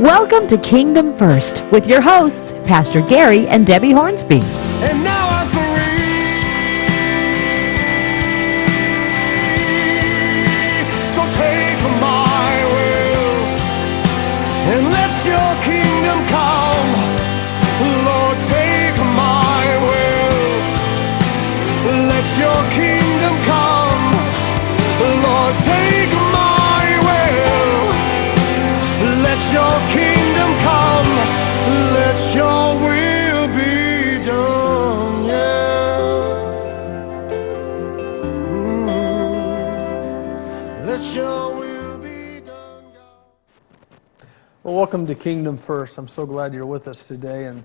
Welcome to Kingdom First with your hosts, Pastor Gary and Debbie Hornsby. And now I'm free. So take my will and let your kingdom come. Lord, take my will. Let your kingdom come. Lord, take my will. Let your kingdom come. Let your will be done. Let your will be done, God. Well, welcome to Kingdom First. I'm so glad you're with us today. And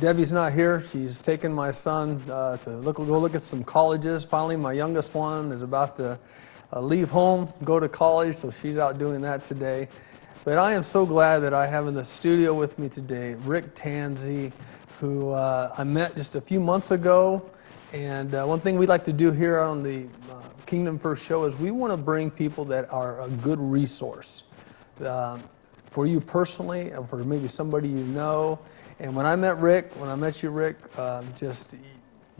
Debbie's not here. She's taken my son to go look at some colleges. Finally, my youngest one is about to leave home, go to college, so she's out doing that today. But I am so glad that I have in the studio with me today Rick Tanzi, who I met just a few months ago. And one thing we like to do here on the Kingdom First show is we want to bring people that are a good resource for you personally, or for maybe somebody you know. And when I met you, Rick, just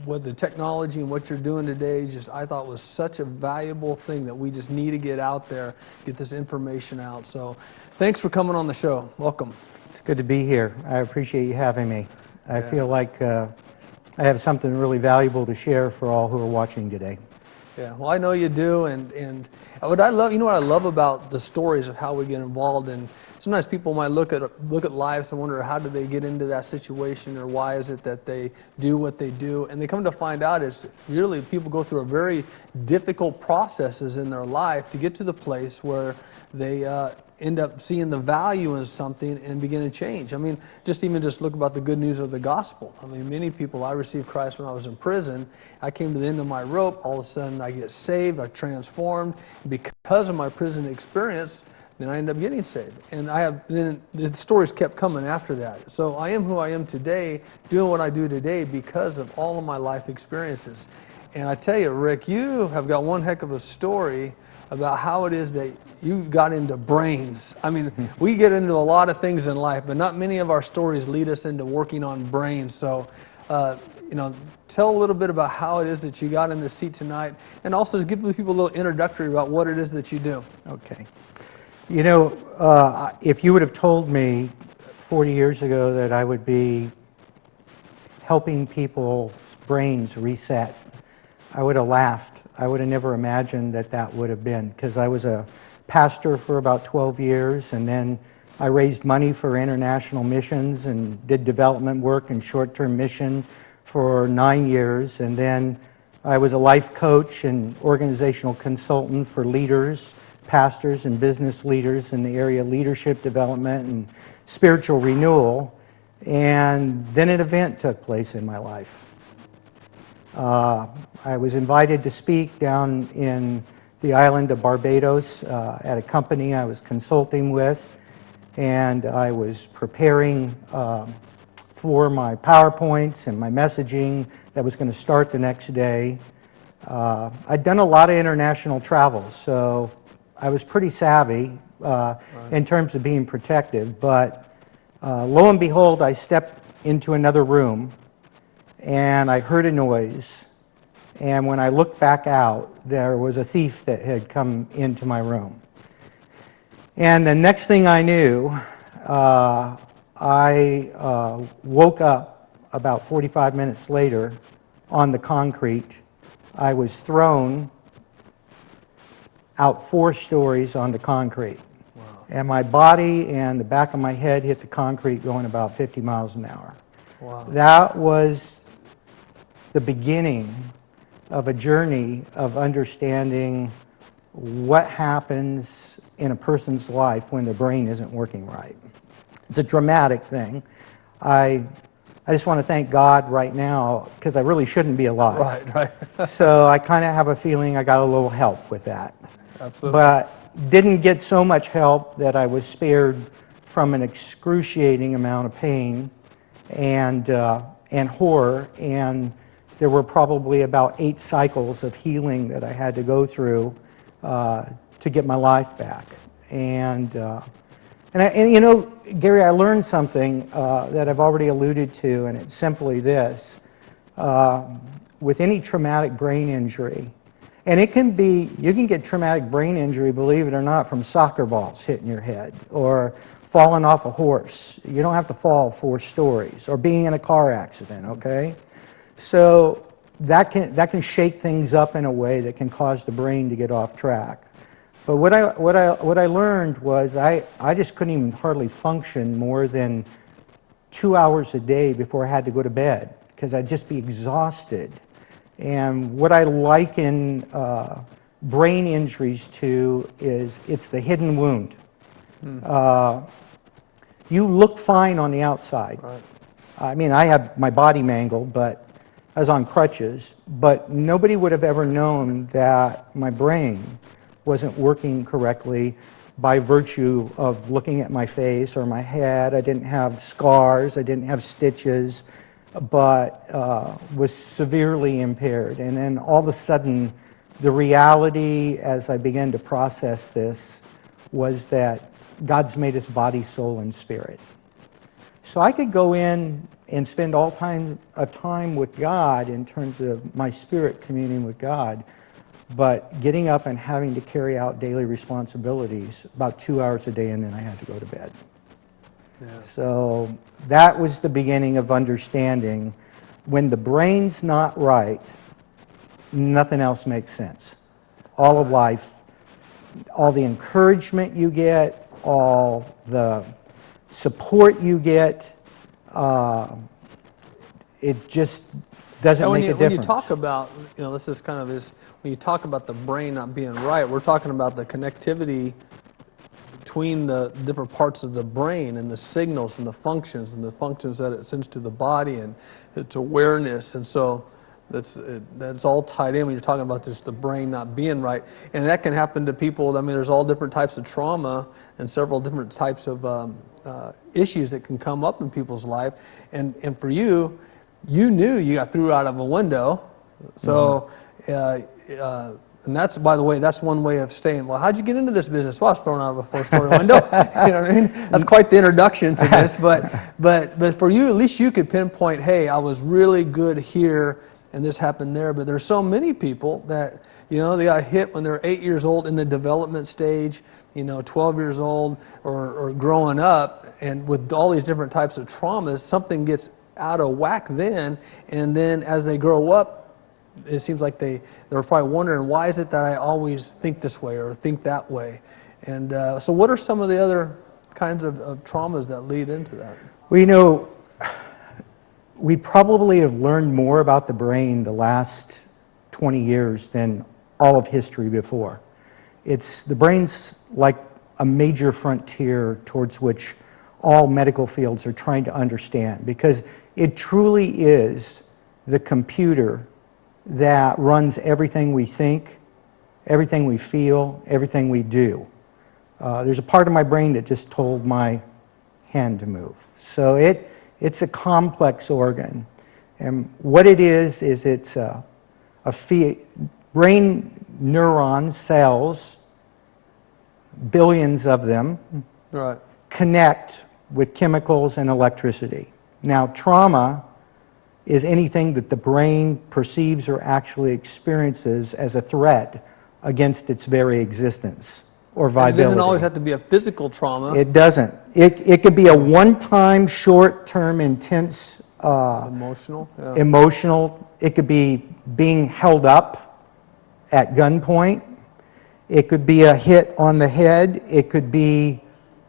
with the technology and what you're doing today, I thought was such a valuable thing that we just need to get out there, get this information out. So thanks for coming on the show. Welcome. It's good to be here. I appreciate you having me. I feel like I have something really valuable to share for all who are watching today. Yeah, well, I know you do, and what I love, what I love about the stories of how we get involved, and sometimes people might look at lives and wonder how did they get into that situation, or why is it that they do what they do, and they come to find out it's really people go through a very difficult processes in their life to get to the place where they end up seeing the value in something and begin to change. I mean, just look about the good news of the gospel. I mean, many people, I received Christ when I was in prison. I came to the end of my rope. All of a sudden, I get saved. I transformed. Because of my prison experience, then I ended up getting saved. And then the stories kept coming after that. So I am who I am today, doing what I do today because of all of my life experiences. And I tell you, Rick, you have got one heck of a story about how it is that you got into brains. I mean, we get into a lot of things in life, but not many of our stories lead us into working on brains. So, tell a little bit about how it is that you got in the seat tonight, and also give the people a little introductory about what it is that you do. Okay. If you would have told me 40 years ago that I would be helping people's brains reset, I would have laughed. I would have never imagined that would have been, because I was a pastor for about 12 years, and then I raised money for international missions and did development work and short-term mission for 9 years, and then I was a life coach and organizational consultant for leaders, pastors, and business leaders in the area of leadership development and spiritual renewal, and then an event took place in my life. I was invited to speak down in the island of Barbados at a company I was consulting with, and I was preparing for my PowerPoints and my messaging that was going to start the next day. I'd done a lot of international travel, so I was pretty savvy in terms of being protective, but lo and behold, I stepped into another room and I heard a noise, and when I looked back out, there was a thief that had come into my room. And the next thing I knew, I woke up about 45 minutes later on the concrete. I was thrown out 4 stories on the concrete. Wow. And my body and the back of my head hit the concrete going about 50 miles an hour. Wow. That was the beginning of a journey of understanding what happens in a person's life when their brain isn't working right. It's a dramatic thing. I just want to thank God right now, because I really shouldn't be alive. Right. So I kind of have a feeling I got a little help with that. Absolutely. But didn't get so much help that I was spared from an excruciating amount of pain and horror, and there were probably about 8 cycles of healing that I had to go through to get my life back. And And you know, Gary, I learned something that I've already alluded to, and it's simply this. With any traumatic brain injury, and it can be, you can get traumatic brain injury, believe it or not, from soccer balls hitting your head, or falling off a horse. You don't have to fall 4 stories, or being in a car accident, okay? So that can shake things up in a way that can cause the brain to get off track. But what I learned was I just couldn't even hardly function more than 2 hours a day before I had to go to bed, because I'd just be exhausted. And what I liken brain injuries to is it's the hidden wound. You look fine on the outside. Right. I mean, I had my body mangled, but I was on crutches, but nobody would have ever known that my brain wasn't working correctly by virtue of looking at my face or my head. I didn't have scars, I didn't have stitches, but was severely impaired. And then all of a sudden, the reality as I began to process this was that God's made us body, soul, and spirit. So I could go in and spend all a time with God in terms of my spirit communing with God, but getting up and having to carry out daily responsibilities about 2 hours a day, and then I had to go to bed. Yeah. So that was the beginning of understanding when the brain's not right, nothing else makes sense. All of life, all the encouragement you get, all the support you get, it just doesn't make a difference. When you talk about, this is kind of this, when you talk about the brain not being right, we're talking about the connectivity between the different parts of the brain and the signals and the functions that it sends to the body and its awareness. And so that's all tied in when you're talking about just the brain not being right. And that can happen to people. I mean, there's all different types of trauma and several different types of issues that can come up in people's life. And for you, you knew you got thrown out of a window. So, and that's, by the way, that's one way of saying, well, how'd you get into this business? Well, I was thrown out of a 4-story window. You know what I mean? That's quite the introduction to this. But for you, at least you could pinpoint, hey, I was really good here and this happened there. But there's so many people that, they got hit when they're 8 years old in the development stage, 12 years old or growing up. And with all these different types of traumas, something gets out of whack then. And then as they grow up, it seems like they're probably wondering, why is it that I always think this way or think that way? And so what are some of the other kinds of traumas that lead into that? Well, we probably have learned more about the brain the last 20 years than all of history before. The brain's like a major frontier towards which all medical fields are trying to understand, because it truly is the computer that runs everything we think, everything we feel, everything we do. There's a part of my brain that just told my hand to move. So it's a complex organ. And what it is it's brain neuron cells, billions of them, Right. connect with chemicals and electricity. Now, trauma is anything that the brain perceives or actually experiences as a threat against its very existence or viability. It doesn't always have to be a physical trauma. It doesn't. It could be a one-time, short-term, intense, Emotional. Yeah. emotional. It could be being held up at gunpoint. It could be a hit on the head. It could be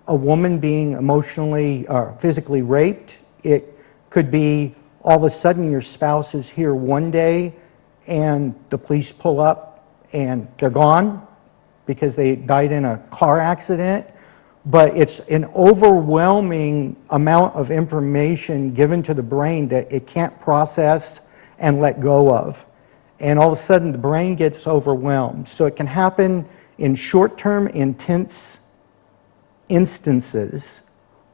a woman being emotionally or physically raped. It could be all of a sudden your spouse is here one day and the police pull up and they're gone because they died in a car accident. But it's an overwhelming amount of information given to the brain that it can't process and let go of. And all of a sudden the brain gets overwhelmed. So it can happen in short-term, intense instances,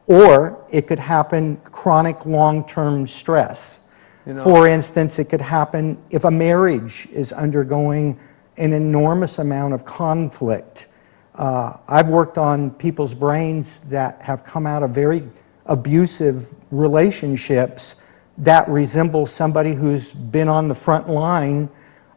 or it could happen chronic long-term stress. For instance, it could happen if a marriage is undergoing an enormous amount of conflict. I've worked on people's brains that have come out of very abusive relationships that resemble somebody who's been on the front line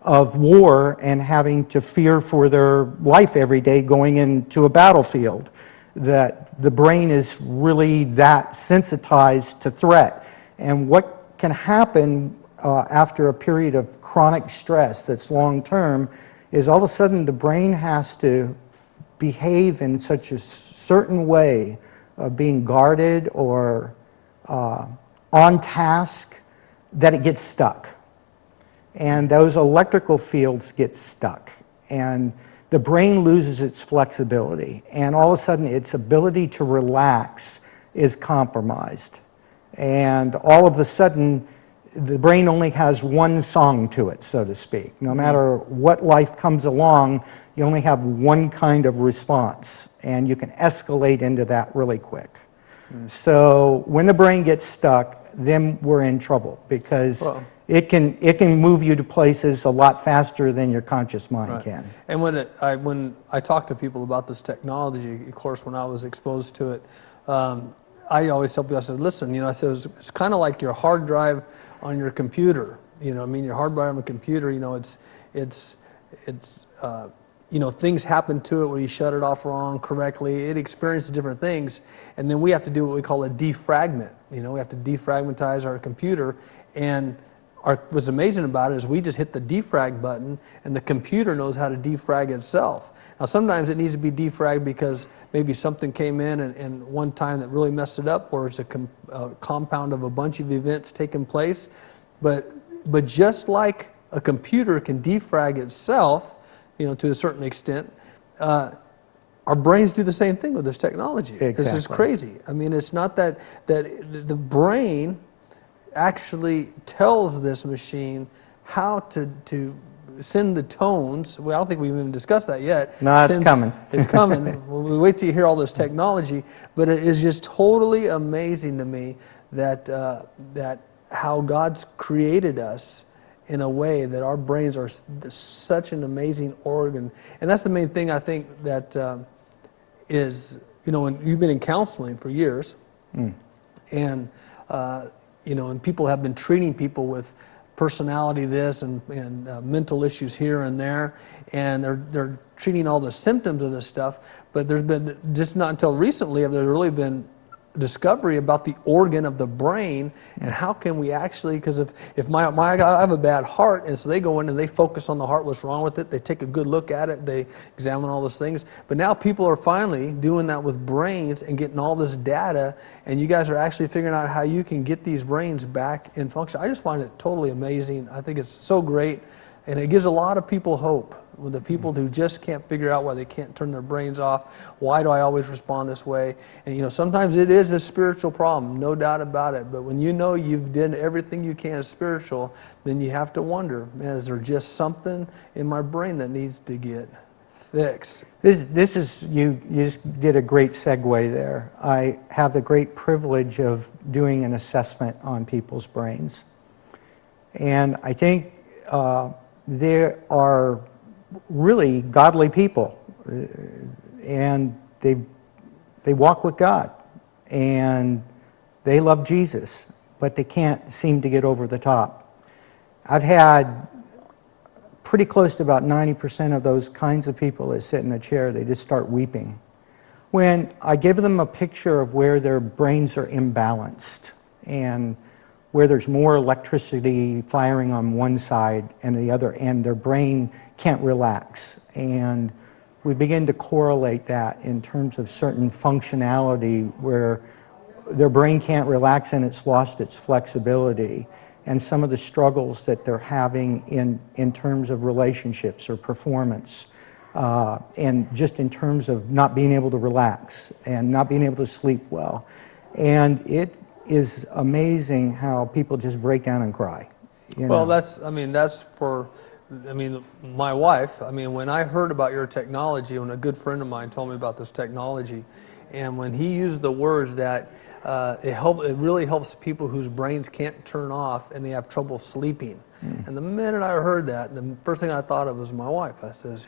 of war and having to fear for their life every day going into a battlefield. That the brain is really that sensitized to threat. And what can happen after a period of chronic stress that's long-term is all of a sudden the brain has to behave in such a certain way of being guarded or on task that it gets stuck. And those electrical fields get stuck. And the brain loses its flexibility. And all of a sudden its ability to relax is compromised. And all of a sudden, the brain only has one song to it, so to speak. No matter what life comes along, you only have one kind of response, and you can escalate into that really quick. So when the brain gets stuck, then we're in trouble, because it can move you to places a lot faster than your conscious mind can. And when I talk to people about this technology, of course, when I was exposed to it, I always tell people, I said, listen, I said, it's kind of like your hard drive on your computer. Your hard drive on a computer, things happen to it when you shut it off wrong, correctly. It experiences different things. And then we have to do what we call a defragment. We have to defragmentize our computer. And what's amazing about it is we just hit the defrag button and the computer knows how to defrag itself. Now sometimes it needs to be defragged because maybe something came in and one time that really messed it up, or it's a compound of a bunch of events taking place. But just like a computer can defrag itself, to a certain extent, our brains do the same thing with this technology. Exactly. This is crazy. It's not that the brain actually tells this machine how to send the tones. Well, I don't think we've even discussed that yet. No, it's coming. It's coming. We'll wait till you hear all this technology. But it is just totally amazing to me that how God's created us in a way that our brains are such an amazing organ. And that's the main thing I think that is, when you've been in counseling for years, and and people have been treating people with personality this and mental issues here and there, and they're treating all the symptoms of this stuff, but there's been, just not until recently have there really been discovery about the organ of the brain and how can we actually, because if I have a bad heart, and so they go in and they focus on the heart, what's wrong with it, they take a good look at it, they examine all those things, but now people are finally doing that with brains and getting all this data, and you guys are actually figuring out how you can get these brains back in function. I just find it totally amazing. I think it's so great, and it gives a lot of people hope. With the people who just can't figure out why they can't turn their brains off. Why do I always respond this way? And sometimes it is a spiritual problem, no doubt about it. But when you've done everything you can spiritual, then you have to wonder, man, is there just something in my brain that needs to get fixed? This is, you just did a great segue there. I have the great privilege of doing an assessment on people's brains. And I think there are really godly people, and they walk with God, and they love Jesus, but they can't seem to get over the top. I've had pretty close to about 90% of those kinds of people that sit in a chair, they just start weeping. When I give them a picture of where their brains are imbalanced and where there's more electricity firing on one side and the other end, their brain can't relax. And we begin to correlate that in terms of certain functionality where their brain can't relax and it's lost its flexibility, and some of the struggles that they're having in terms of relationships or performance, and just in terms of not being able to relax and not being able to sleep well. And it is amazing how people just break down and cry. Well, that's for my wife. When I heard about your technology, when a good friend of mine told me about this technology, and when he used the words that it really helps people whose brains can't turn off and they have trouble sleeping. And the minute I heard that, the first thing I thought of was my wife. I says,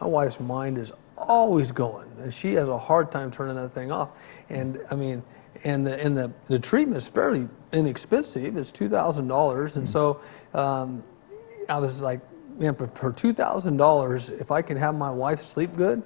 my wife's mind is always going, and she has a hard time turning that thing off. And I mean, and the treatment is fairly inexpensive. It's $2,000, and so I was like, man, for $2,000, if I can have my wife sleep good,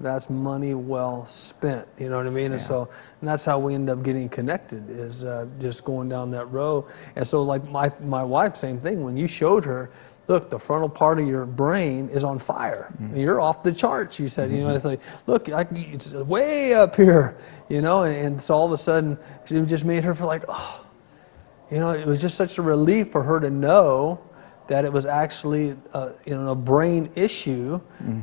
that's money well spent. You know what I mean? Yeah. And so, and that's how we end up getting connected, is just going down that road. And so, like my wife, same thing. When you showed her, look, the frontal part of your brain is on fire. You're off the charts. You said, you know, it's like, look, it's way up here, you know. And so all of a sudden, it just made her feel like, oh, you know, it was just such a relief for her to know that it was actually a brain issue,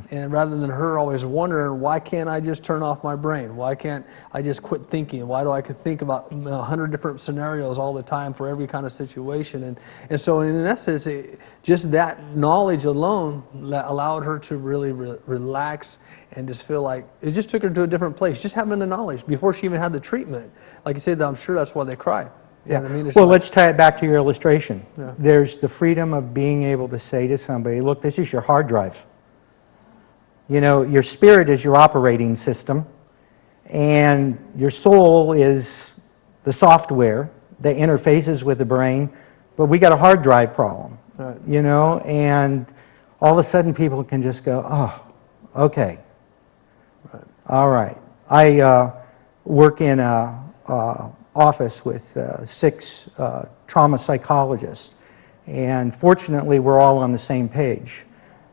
and rather than her always wondering, why can't I just turn off my brain? Why can't I just quit thinking? Why do I could think about 100 different scenarios all the time for every kind of situation? And so in essence, just that knowledge alone allowed her to really relax and just feel like, it just took her to a different place, just having the knowledge before she even had the treatment. Like you said, I'm sure that's why they cry. You know what I mean? It's Well, like, let's tie it back to your illustration. Yeah. There's the freedom of being able to say to somebody, look, this is your hard drive. You know, your spirit is your operating system, and your soul is the software that interfaces with the brain, but we got a hard drive problem. Right. You know, and all of a sudden people can just go, oh, okay. Right. All right. I work in a office with 6 trauma psychologists, and fortunately we're all on the same page.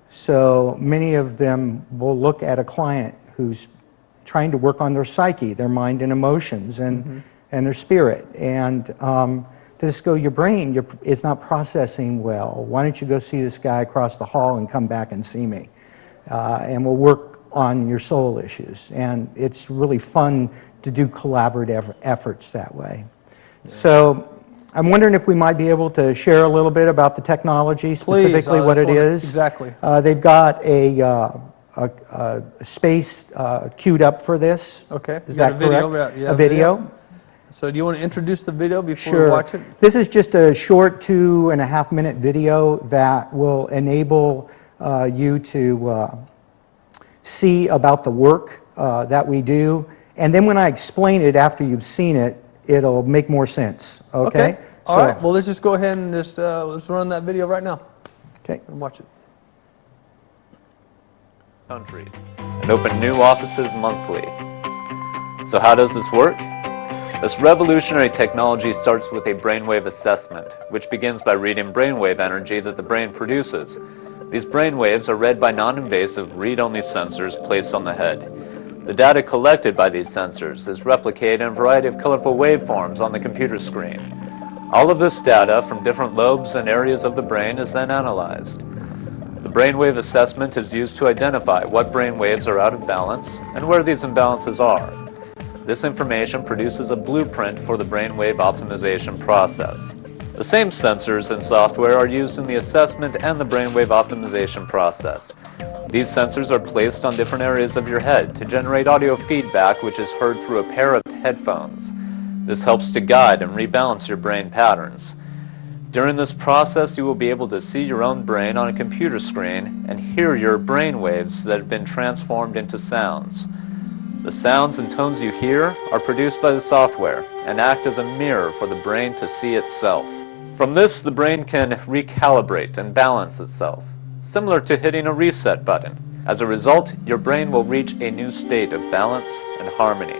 So many of them will look at a client who's trying to work on their psyche, their mind and emotions, and their spirit, and they just go, your brain is not processing well. Why don't you go see this guy across the hall and come back and see me, and we'll work on your soul issues. And it's really fun to do collaborative efforts that way. Yeah. So I'm wondering if we might be able to share a little bit about the technology, specifically what it is. Exactly. They've got a space queued up for this. Okay. Is You got that a video? correct? You have A video? So do you want to introduce the video before Sure. we watch it? This is just a short 2.5-minute video that will enable you to see about the work that we do. And then when I explain it after you've seen it, it'll make more sense. Okay? All right. Well, let's just go ahead and just let's run that video right now. Okay. And watch it. Countries and open new offices monthly. So how does this work? This revolutionary technology starts with a brainwave assessment, which begins by reading brainwave energy that the brain produces. These brainwaves are read by non-invasive read-only sensors placed on the head. The data collected by these sensors is replicated in a variety of colorful waveforms on the computer screen. All of this data from different lobes and areas of the brain is then analyzed. The brainwave assessment is used to identify what brainwaves are out of balance and where these imbalances are. This information produces a blueprint for the brainwave optimization process. The same sensors and software are used in the assessment and the brainwave optimization process. These sensors are placed on different areas of your head to generate audio feedback, which is heard through a pair of headphones. This helps to guide and rebalance your brain patterns. During this process, you will be able to see your own brain on a computer screen and hear your brain waves that have been transformed into sounds. The sounds and tones you hear are produced by the software and act as a mirror for the brain to see itself. From this, the brain can recalibrate and balance itself, similar to hitting a reset button. As a result, your brain will reach a new state of balance and harmony.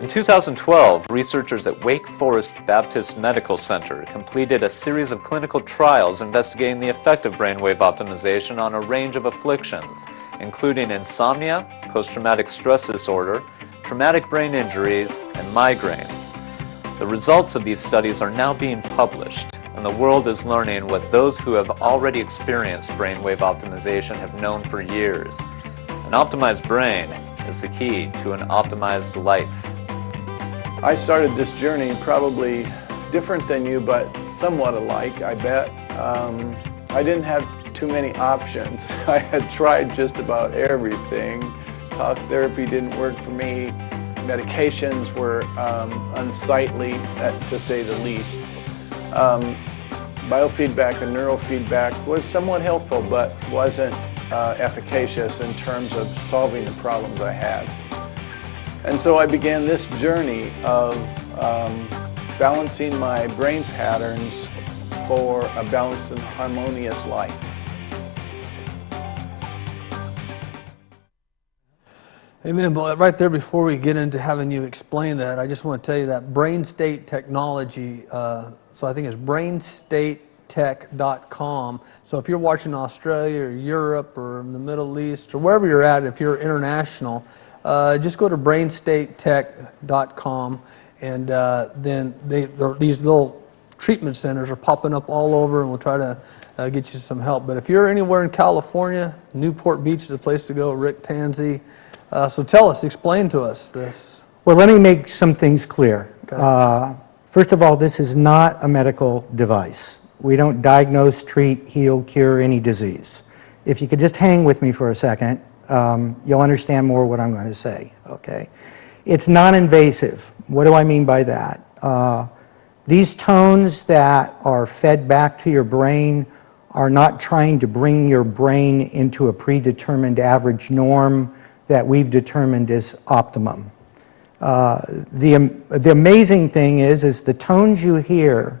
In 2012, researchers at Wake Forest Baptist Medical Center completed a series of clinical trials investigating the effect of brainwave optimization on a range of afflictions, including insomnia, post-traumatic stress disorder, traumatic brain injuries, and migraines. The results of these studies are now being published, and the world is learning what those who have already experienced brainwave optimization have known for years. An optimized brain is the key to an optimized life. I started this journey probably different than you, but somewhat alike, I bet. I didn't have too many options. I had tried just about everything. Talk therapy didn't work for me. Medications were unsightly, to say the least. Biofeedback and neurofeedback was somewhat helpful, but wasn't efficacious in terms of solving the problems I had. And so I began this journey of balancing my brain patterns for a balanced and harmonious life. Amen. But right there, before we get into having you explain that, I just want to tell you that brain state technology, so I think it's brainstatetech.com. So if you're watching Australia or Europe or in the Middle East or wherever you're at, if you're international, just go to brainstatetech.com, and then these little treatment centers are popping up all over, and we'll try to get you some help. But if you're anywhere in California, Newport Beach is a place to go. Rick Tanzi. So tell us, explain to us this. Well, let me make some things clear. First of all, this is not a medical device. We don't diagnose, treat, heal, cure any disease. If you could just hang with me for a second, you'll understand more what I'm going to say, okay? It's non-invasive. What do I mean by that? These tones that are fed back to your brain are not trying to bring your brain into a predetermined average norm that we've determined is optimum. The amazing thing is the tones you hear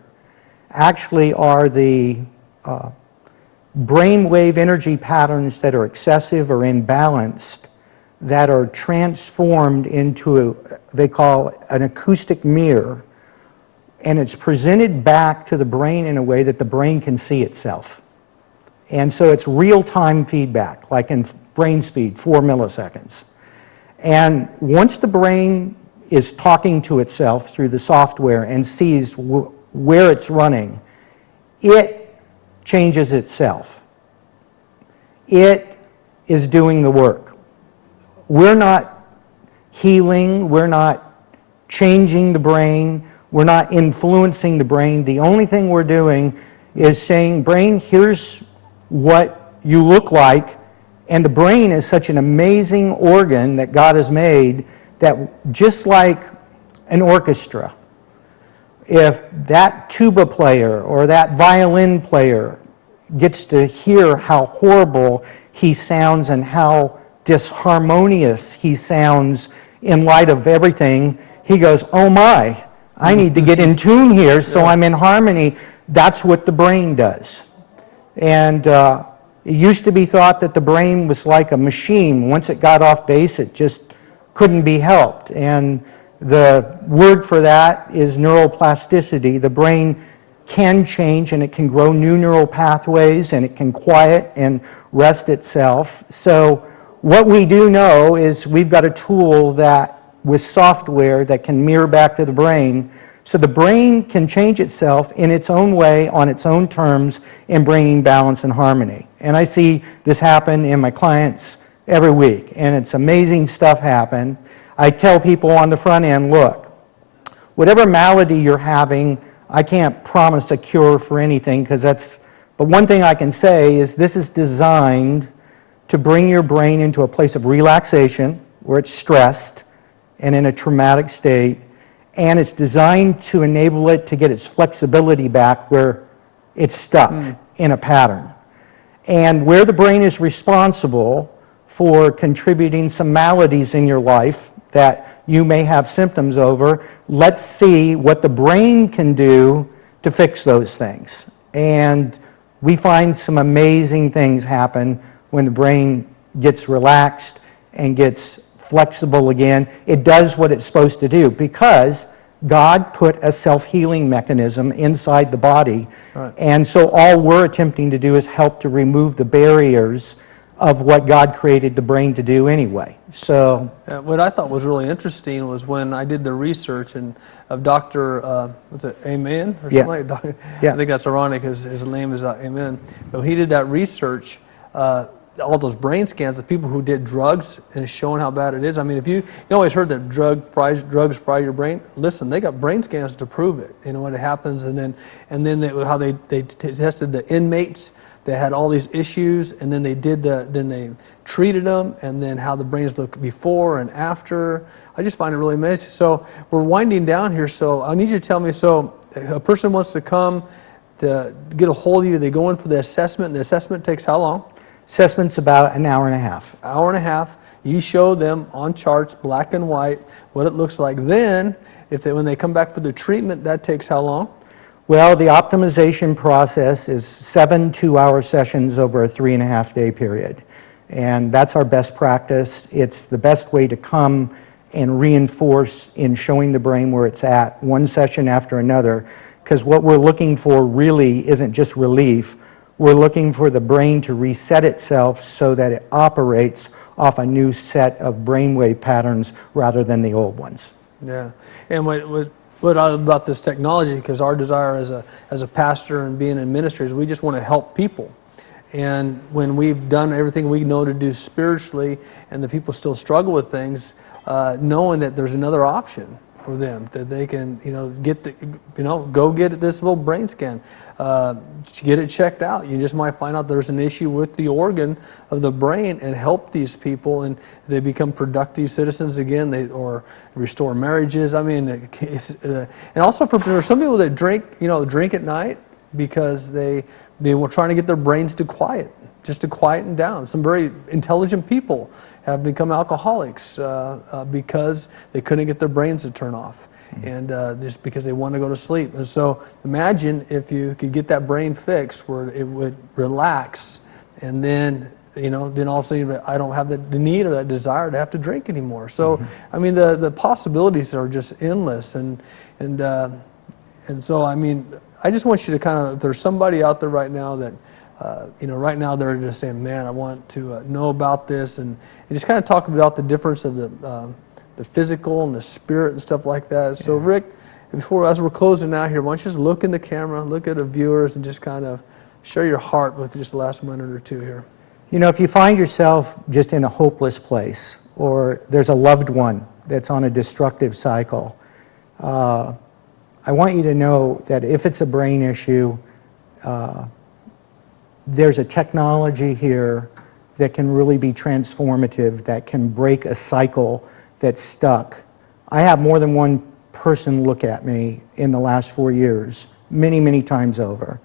actually are the brainwave energy patterns that are excessive or imbalanced that are transformed into they call an acoustic mirror, and it's presented back to the brain in a way that the brain can see itself. And so it's real-time feedback, like in brain speed, 4 milliseconds. And once the brain is talking to itself through the software and sees where it's running, it changes itself. It is doing the work. We're not healing, we're not changing the brain, we're not influencing the brain. The only thing we're doing is saying, brain, here's what you look like. And the brain is such an amazing organ that God has made that just like an orchestra, if that tuba player or that violin player gets to hear how horrible he sounds and how disharmonious he sounds in light of everything, he goes, oh my, I need to get in tune here so I'm in harmony. That's what the brain does. And it used to be thought that the brain was like a machine. Once it got off base, it just couldn't be helped. And the word for that is neuroplasticity. The brain can change and it can grow new neural pathways and it can quiet and rest itself. So what we do know is we've got a tool that with software that can mirror back to the brain, so the brain can change itself in its own way, on its own terms, in bringing balance and harmony. And I see this happen in my clients every week, and it's amazing stuff happen. I tell people on the front end, look, whatever malady you're having, I can't promise a cure for anything, but one thing I can say is this is designed to bring your brain into a place of relaxation, where it's stressed and in a traumatic state, and it's designed to enable it to get its flexibility back where it's stuck in a pattern. And where the brain is responsible for contributing some maladies in your life that you may have symptoms over, let's see what the brain can do to fix those things. And we find some amazing things happen when the brain gets relaxed and gets flexible again. It does what it's supposed to do because God put a self-healing mechanism inside the body. Right. And so all we're attempting to do is help to remove the barriers of what God created the brain to do anyway. So what I thought was really interesting was when I did the research of Dr. What's it, Amen? Or something like that. Yeah. I think that's ironic because his name is Amen. But he did that research, all those brain scans of people who did drugs and showing how bad it is. I mean, if you always heard that drugs fry your brain. Listen, they got brain scans to prove it. You know what happens, and then how they tested the inmates. They had all these issues, and then they treated them, and then how the brains look before and after. I just find it really amazing. So we're winding down here. So I need you to tell me. So a person wants to come to get a hold of you. They go in for the assessment, and the assessment takes how long? Assessment's about an hour and a half. Hour and a half. You show them on charts, black and white, what it looks like. Then, when they come back for the treatment, that takes how long? Well, the optimization process is 7 2-hour sessions over a 3.5-day period. And that's our best practice. It's the best way to come and reinforce in showing the brain where it's at, one session after another, because what we're looking for really isn't just relief. We're looking for the brain to reset itself so that it operates off a new set of brainwave patterns rather than the old ones. Yeah. And what I love about this technology, because our desire as a pastor and being in ministry is we just want to help people. And when we've done everything we know to do spiritually and the people still struggle with things, knowing that there's another option for them, that they can, go get this little brain scan, get it checked out. You just might find out there's an issue with the organ of the brain and help these people, and they become productive citizens again, or restore marriages. I mean, and also for some people that drink at night because they were trying to get their brains to quiet, just to quieten down. Some very intelligent people have become alcoholics because they couldn't get their brains to turn off, and just because they want to go to sleep. And so imagine if you could get that brain fixed where it would relax, and then all of a sudden I don't have the need or that desire to have to drink anymore. So I mean, the possibilities are just endless, and so I mean, I just want you to if there's somebody out there right now that, right now they're just saying, man, I want to know about this, and just kind of talk about the difference of the physical and the spirit and stuff like that. So Rick, as we're closing out here, why don't you just look in the camera, look at the viewers, and just kind of share your heart with just the last minute or two here. If you find yourself just in a hopeless place, or there's a loved one that's on a destructive cycle, I want you to know that if it's a brain issue, there's a technology here that can really be transformative, that can break a cycle that's stuck. I have more than one person look at me in the last 4 years, many, many times over,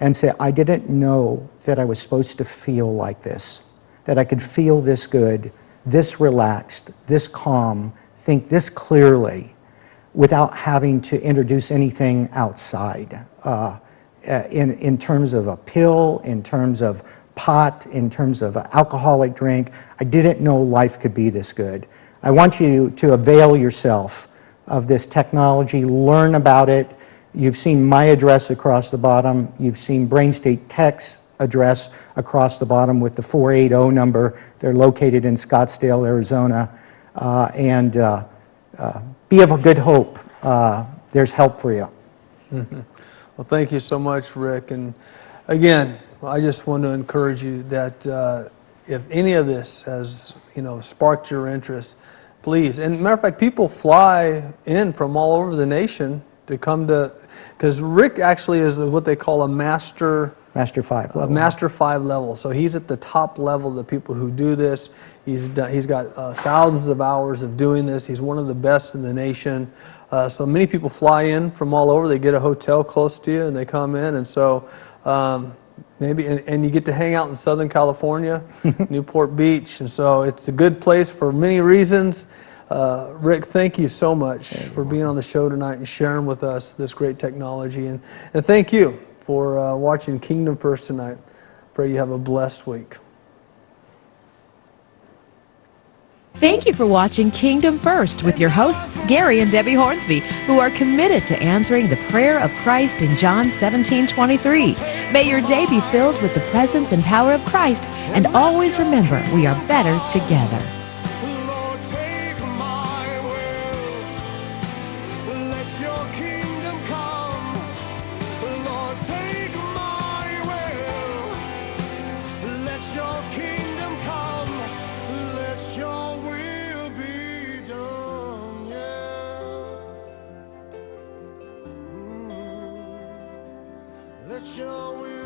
and say, I didn't know that I was supposed to feel like this, that I could feel this good, this relaxed, this calm, think this clearly, without having to introduce anything outside, in terms of a pill, in terms of pot, in terms of an alcoholic drink. I didn't know life could be this good. I want you to avail yourself of this technology, learn about it. You've seen my address across the bottom. You've seen Brain State Tech's address across the bottom with the 480 number. They're located in Scottsdale, Arizona. Be of a good hope. There's help for you. Mm-hmm. Well, thank you so much, Rick. And again, I just want to encourage you that if any of this has, sparked your interest, please. And matter of fact, people fly in from all over the nation to come to, because Rick actually is what they call a Master 5 level. A Master 5 level. So he's at the top level of the people who do this. He's got thousands of hours of doing this. He's one of the best in the nation. So many people fly in from all over. They get a hotel close to you and they come in. And so and you get to hang out in Southern California, Newport Beach. And so it's a good place for many reasons. Rick, thank you so much for being on the show tonight and sharing with us this great technology. And thank you for watching Kingdom First tonight. Pray you have a blessed week. Thank you for watching Kingdom First with your hosts, Gary and Debbie Hornsby, who are committed to answering the prayer of Christ in John 17:23. May your day be filled with the presence and power of Christ, and always remember, we are better together. Lord, take my will. Let your kingdom come. Lord, take my will. Let your kingdom come. Let your will be done. Yeah. Let your will